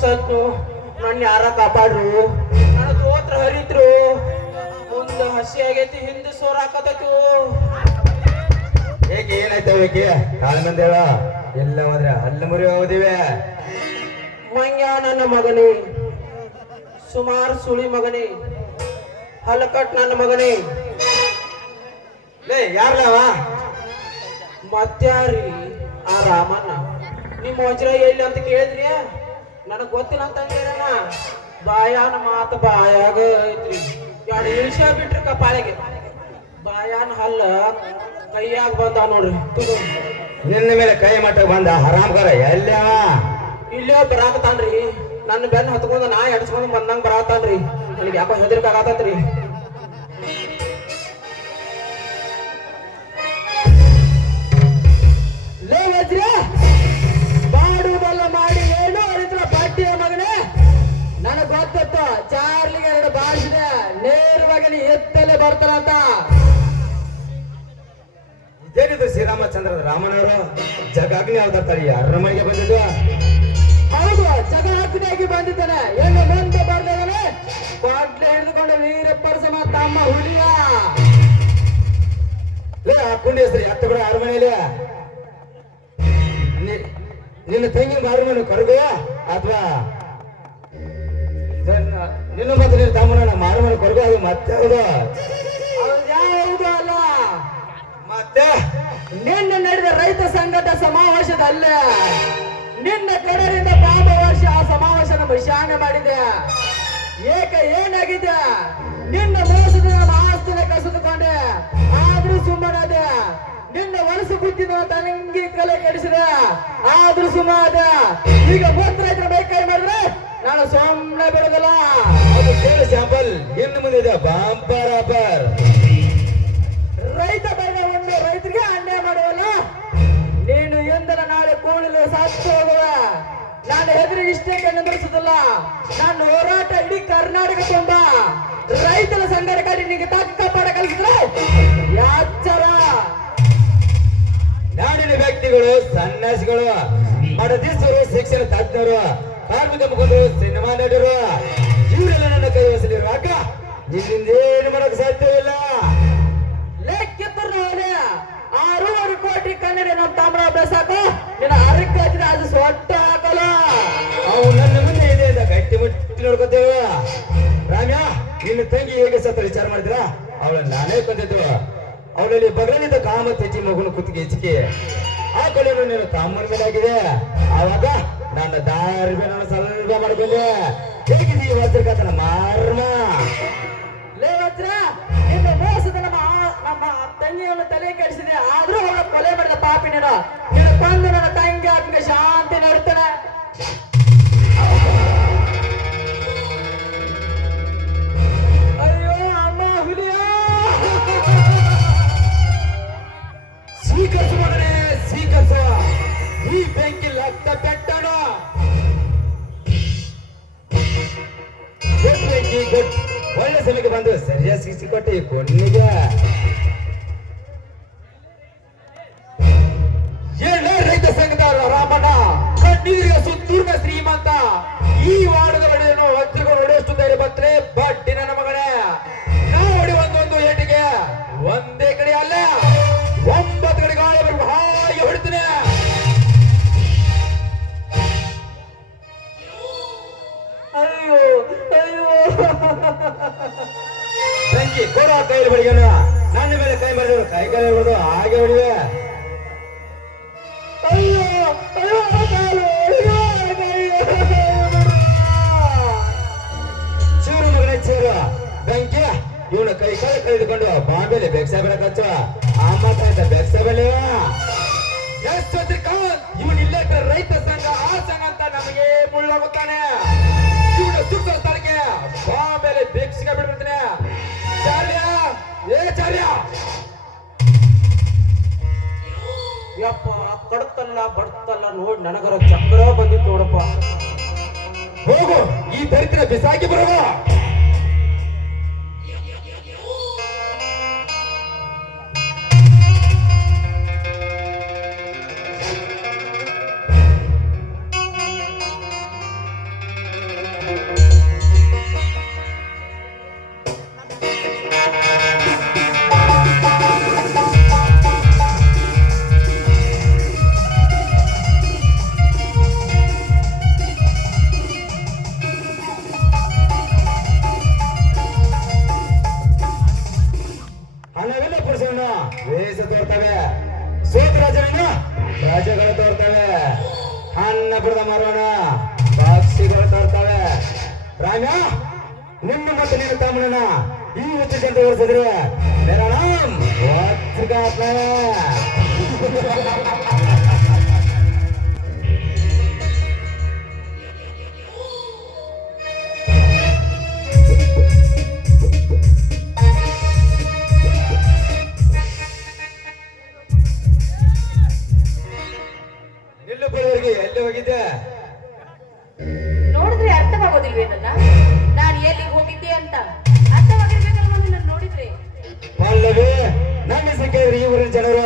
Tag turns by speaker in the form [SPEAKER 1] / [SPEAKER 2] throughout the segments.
[SPEAKER 1] ಸತ್ತು ನನ್ನ ಯಾರ ಕಾಪಾಡ್ರು? ನನ್ನ ತೋತ್ರ ಹರಿದ್ರು. ಮುಂದೆ ಹಸಿ ಆಗೈತಿ ಹಿಂದೆ ಸೋರಾಕತೈತು
[SPEAKER 2] ಏಕೆ ಏನಾಯ್ತು ಏಕೆ ಕಾಳ ಮಂದಿ ಹೇಳ ಎಲ್ಲ ಹೋದ್ರೆ ಹಲ್ಲು ಮುರಿ ಹೋದಿವೆ
[SPEAKER 1] ಮಂಗ್ಯ ನನ್ನ ಮಗನೇ. ಸುಮಾರು ಸುಳಿ ಮಗನೇ. ಹಲಕಟ್ ನನ್ನ ಮಗನೇ.
[SPEAKER 2] ಲೇ ಯಾರ್ಲವ
[SPEAKER 1] ಮತ್ಯಾರಿ ಆ ರಾಮಣ್ಣ. ನಿಮ್ಮ ವಜ್ರ ಎಲ್ಲಿ ಅಂತ ಕೇಳಿದ್ರಿ ನನಗ್ ಗೊತ್ತಿಲ್ಲ ಅಂತ ಬಾಯಾನ ಮಾತು ಬಾಯಾಗ ಐತ್ರಿ. ಎರಡು ಇಳಿಸ ಬಿಟ್ರಿ ಕಪಾಳಿಗೆ ಬಾಯಾನ ಹಲ್ಲ ಕೈಯಾಗ ಬಂದ ನೋಡ್ರಿ. ತುಗು.
[SPEAKER 2] ನಿನ್ನ ಮೇಲೆ ಕೈ ಮಟ್ಟ ಬಂದ ಹರಾಮ್ಗಾರ ಎಲ್ಲವ
[SPEAKER 1] ಇಲ್ಲೇ ಬರಾಕತಾನ್ರಿ ನನ್ನ ಬೆನ್ನ ಹತ್ಕೊಂಡು ನಾ ಎಡ್ಸ್ಕೊಂಡು ಬಂದಂಗ ಬರಾತಾನ್ರಿ ನನಗೆ ಯಾಕೋ ಹೆದರಿಕೆ ಆಗತ್ತೈತ್ರಿ. ಚಾರ್ಲಿಗೆ ಎರಡು ಭಾಷೆ ನೇರವಾಗಿ ಎತ್ತಲೇ ಎತ್ತಲೆ ಬರ್ತಾರಂತ
[SPEAKER 2] ಇದೇನಿದ್ರು ಶ್ರೀರಾಮಚಂದ್ರ ರಾಮನವರು? ಜಗಾಗ್ನಿ ಅವತಾರ ಯಾರ ಮನೆಗೆ ಬಂದಿದ್ದು.
[SPEAKER 1] ಹೌದು ಜಗಾಗ್ನಿಯಾಗಿ ಬಂದಿದ್ದಾನೆ. ಎಲ್ಲ ಮುಂದೆ ಬರ್ದಿದ್ದಾನೆ ಬಾಟ್ಲಿ ಹಿಡಿದುಕೊಂಡು ವೀರಪ್ಪರಸಮ ತಮ್ಮ ಹುಲಿಯ
[SPEAKER 2] ಲೇ ಆ ಕುಂಡಿ ಹೆಸರು ಎತ್ತ ಅರಮನೆಯಲ್ಲಿ ನಿನ್ನ ತಂಗಿನ ಅರಮನೆ ಕರ್ಗೋ ಅಥವಾ ನಿನ್ನ ನಿನ್ನ ತಮ್ಮನ ಮಾರಮನೆ ಕರಗು ಅದು ಮತ್ತೆ
[SPEAKER 1] ಯಾವುದು ಅಲ್ಲ.
[SPEAKER 2] ಮತ್ತೆ?
[SPEAKER 1] ನಿನ್ನ ನಡೆದ ರೈತ ಸಂಘದ ಸಮಾವೇಶದಲ್ಲಿ ನಿನ್ನ ಕಡೆಯಿಂದ ಪಾಪ ವರ್ಷ ಆ ಸಮಾವೇಶನ ಬಹಿಷ್ಕಾರ ಮಾಡಿದೆ. ಏಕ ಏನಾಗಿದೆ? ನಿನ್ನ ಮೋಸದ ಆಸ್ತಿನ ಕಸಿದುಕೊಂಡೆ. ಆದ್ರೂ ಸುಮ್ಮನದೆ ನಿನ್ನ ಮನಸ್ಸು ಬುದ್ಧಿ ತಂಗಿ ಕಲೆ ಕೆಡಿಸಿದೆ. ಆದ್ರೂ ಸುಮ್ಮ ಅದ. ಈಗ ಮೂವತ್ತು ಬಿಡೋದಿಲ್ಲ
[SPEAKER 2] ಅದು ಕೇಳಿ ಸ್ಯಾಂಪಲ್ ಇನ್ನು ಮುಂದಿದೆ ಬಾಂಪರ್ ಅಪರ್
[SPEAKER 1] ರೈತ ಬೆಳೆವನ್ನು ರೈತರಿಗೆ ಅನ್ಯಾಯ ಮಾಡುವಲ್ಲ. ನೀನು ಎಂದರ ನಾಳೆ ಕೂಡಲು ಸಾಧ್ಯ ಹೋಗುವ. ನಾನು ಹೆದರಿ ಇಷ್ಟೇ ನಿಂದಿರಿಸುದಿಲ್ಲ ನಾನು ಹೋರಾಟ ಇಡೀ ಕರ್ನಾಟಕ ತುಂಬ. ರೈತರ ಸಂಘದ ಕಡೆ ನಿನಗೆ ತಕ್ಕ ಪಾಠ ಕಲಿಸಿದ್ರೆ ಯಾಚರ.
[SPEAKER 2] ನಾಡಿನ ವ್ಯಕ್ತಿಗಳು, ಸನ್ಯಾಸಿಗಳು ಮಡದೀಸರು ಶಿಕ್ಷಣ ತಜ್ಞರು ಕಾರ್ಮಿಕ ಮುಖಂಡರು ಸಿನಿಮಾ ನಟರು, ಇವರೆಲ್ಲ ನನ್ನ ಕೈವಸಲಿರುವಾಗ ನಿನ್ನಿಂದೇನು ಮಾಡಕ್ ಸಾಧ್ಯವಿಲ್ಲ
[SPEAKER 1] ಲೆಕ್ಕಿದ್ರು ಆರೂವರೆ ಕೋಟಿ ಕನ್ನಡ ನಮ್ಮ ತಾಮ್ರ ಬೆಸಾಕು ನಿನ್ನ ಅರಕ್ಕೆ ಹಚ್ಚಿದ ಅದು ಸೊಟ್ಟ ಹಾಕಲ್ಲ.
[SPEAKER 2] ಅವು ನನ್ನ ಮುಂದೆ ಇದೆ ಅಂತ ಗಟ್ಟಿ ಮುಟ್ಟಿ ನೋಡ್ಕೋತೇವೆ. ರಾಮ್ಯ, ನಿನ್ನ ತಂಗಿ ಹೇಗೆ ಸತ್ತ ವಿಚಾರ ಮಾಡಿದ್ರ? ಅವಳ ನಾನೇ ಕೊಂದಿದ್ದು. ಅವಳಲ್ಲಿ ಬಗಲಿದ್ದ ಕಾಮ ತೆಚ್ಚಿ ಮಗುನ ಕುತ್ತಿಗೆ ಹೆಚ್ಚಿಗೆ ಆ ಕೊಲೆಯನ್ನು ನೀನು ತಾಮನ ಮೇಲೆ ಆಗಿದೆ ಆವಾಗ ನನ್ನ ದಾರಿ ನನ್ನ ನಾನು ಸ್ವಲ್ಪ ಮಾಡ್ಕೊಂಡೆ ಹೇಗಿದೆ ಈ ವಜ್ರಕಥನ ಮಾರ್ಮ?
[SPEAKER 1] ಲೇ ವಜ್ರ, ನಿನ್ನ ಮೋಸದ ನಮ್ಮ ನಮ್ಮ ತಂಗಿಯನ್ನು ತಲೆ ಕೆಡಿಸಿದೆ. ಆದ್ರೂ ಅವಳ ಕೊಲೆ ಮಾಡಿದ ಪಾಪಿ ನೀನು. ನಿನ್ನ ಕೊಂದು ನನ್ನ ತಂಗಿ ಆತ್ಮಿಕ ಶಾಂತಿ ನಡ್ತಾನೆ
[SPEAKER 2] ಗೊತ್ತು ಒಳ್ಳೆ ಸಮಯಕ್ಕೆ ಬಂದು ಸರಿಯಾದ ಸಿಸಿ ಕೊಟ್ಟು ಕೊನೆಗೆ
[SPEAKER 1] ಏನ ರೈತ ಶ್ರೀಮಂತ. ಈ ವಾರದ ಒಡೆಯನ್ನು ಹತ್ತಿರಗಳು ಹೊಡೆಯಷ್ಟು ಧೈರ್ಯ ಬಂದ್ರೆ ಬಡ್ಡಿ ಕೊಡೋ
[SPEAKER 2] ನನ್ನ ಮೇಲೆ ಕೈ ಮಾಡಿದ್ರು ಕೈ ಕೈ ಹೊಡೆದು ಹಾಗೆ ಹೊಡಿವೆ. ಚೂರು ಮಗನೇ ಚೂರು. ಬೆಂಕಿ ಇವನ ಕೈ ಕಾಲು ಕಳೆದುಕೊಂಡು ಬಾಂಬೆಲೆ ಬೆಕ್ಸ ಬಿಡಕಚ್ಚ ಅಮ್ಮ ಕಾಯ್ತ ಬೆಕ್ಸ ಬೆಳೆವ
[SPEAKER 1] ಎಷ್ಟು ಶ್ರೀಕಾಂತ್ ಇವನ್ ಇಲ್ಲೇ ರೈತ ಸಂಘ ಆ ಸಂಘ ಅಂತ ನಮಗೆ ಮುಳ್ಳೋಗುತ್ತಾನೆ ಇವನ ಸುತ್ತ ಸ್ಥಳಕ್ಕೆ ಬಾಂಬೆಲೆ ಭಿಕ್ಷಿಗೆ ಬಿಡ್ಬಿಡ್ತಾನೆ ಕಡತಲ್ಲ ಬರ್ತಲ್ಲ ನೋಡ್ ನನಗರ ಚಕ್ರ ಬಂದಿತ್ತು ನೋಡಪ್ಪ.
[SPEAKER 2] ಹೋಗು ಈ ದರಿದ್ರ ಬಿಸಾಕಿ ಬರುವ. ಮಾರೋಣ. ಸಾಕ್ಷಿಗಳು ತರ್ತವೆ. ರಾಮ ನಿಮ್ಮ ಮತ್ತೆ ನಿನ್ನ ತಮ್ಮನ ಈ ಹುಚ್ಚು ಚಂದ ಓಡಿಸಿದ್ರೆ ಮೇರೋಣ ಬಡವರಿಗೆ ಎಲ್ಲಿ ಹೋಗಿದ್ದೆ?
[SPEAKER 3] ನೋಡಿದ್ರೆ ಅರ್ಥವಾಗೋದಿಲ್ವೇ ನನ್ನ? ನಾನು ಎಲ್ಲಿಗೆ ಹೋಗಿದ್ದೆ ಅಂತ? ಅರ್ಥವಾಗಿರ್ಬೇಕಲ್ವ ನಿನ್ನ ನೋಡಿದ್ರೆ?
[SPEAKER 2] ಪಲ್ಲವಿ ನನ್ನ ಸಿಕ್ಕಿದ್ರೆ ಈ ಊರಿನ ಜನರು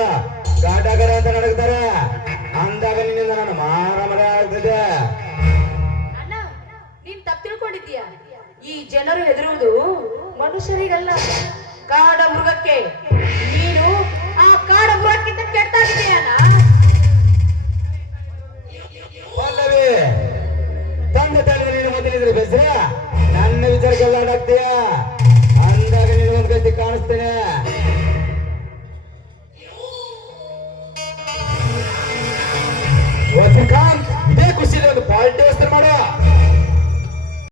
[SPEAKER 2] ってね